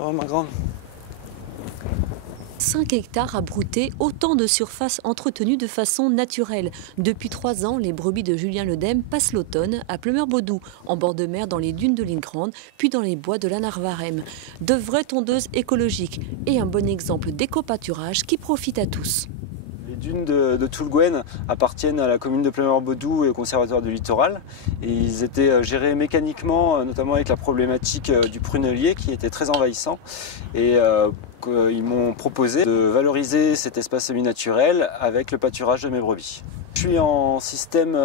Oh ma grande. 5 hectares à brouter, autant de surfaces entretenues de façon naturelle. Depuis 3 ans, les brebis de Julien Ledem passent l'automne à Pleumeur-Bodou, en bord de mer dans les dunes de l'Île Grande, puis dans les bois de la Narvarème. De vraies tondeuses écologiques et un bon exemple d'éco-pâturage qui profite à tous. Les dunes de Toulguen appartiennent à la commune de Pleumeur-Bodou et au conservatoire du littoral. Et ils étaient gérés mécaniquement, notamment avec la problématique du prunelier qui était très envahissant. Et ils m'ont proposé de valoriser cet espace semi-naturel avec le pâturage de mes brebis. Je suis en système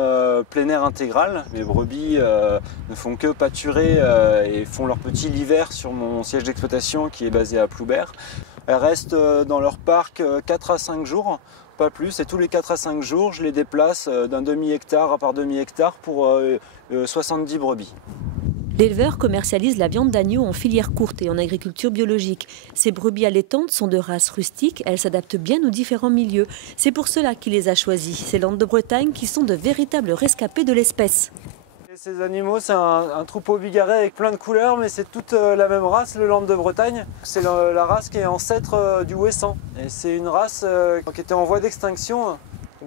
plein air intégral. Mes brebis ne font que pâturer et font leur petit l'hiver sur mon siège d'exploitation qui est basé à Ploubert. Elles restent dans leur parc 4 à 5 jours, pas plus, et tous les 4 à 5 jours, je les déplace d'un demi-hectare par demi-hectare pour 70 brebis. L'éleveur commercialise la viande d'agneau en filière courte et en agriculture biologique. Ces brebis allaitantes sont de race rustique, elles s'adaptent bien aux différents milieux. C'est pour cela qu'il les a choisies, ces landes de Bretagne qui sont de véritables rescapés de l'espèce. Ces animaux, c'est un troupeau bigarré avec plein de couleurs, mais c'est toute la même race, le Land de Bretagne. C'est la race qui est ancêtre du Ouessant. Et c'est une race qui était en voie d'extinction.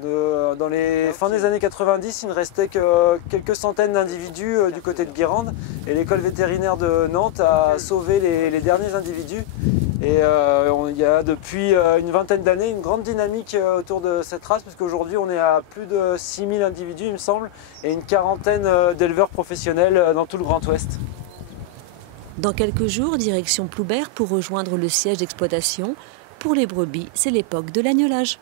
Dans les fins des années 90, il ne restait que quelques centaines d'individus du côté de Guérande. Et l'école vétérinaire de Nantes a sauvé les derniers individus. Et il y a depuis une vingtaine d'années une grande dynamique autour de cette race, parce qu'aujourd'hui on est à plus de 6000 individus il me semble, et une quarantaine d'éleveurs professionnels dans tout le Grand Ouest. Dans quelques jours, direction Ploubert pour rejoindre le siège d'exploitation. Pour les brebis, c'est l'époque de l'agnelage.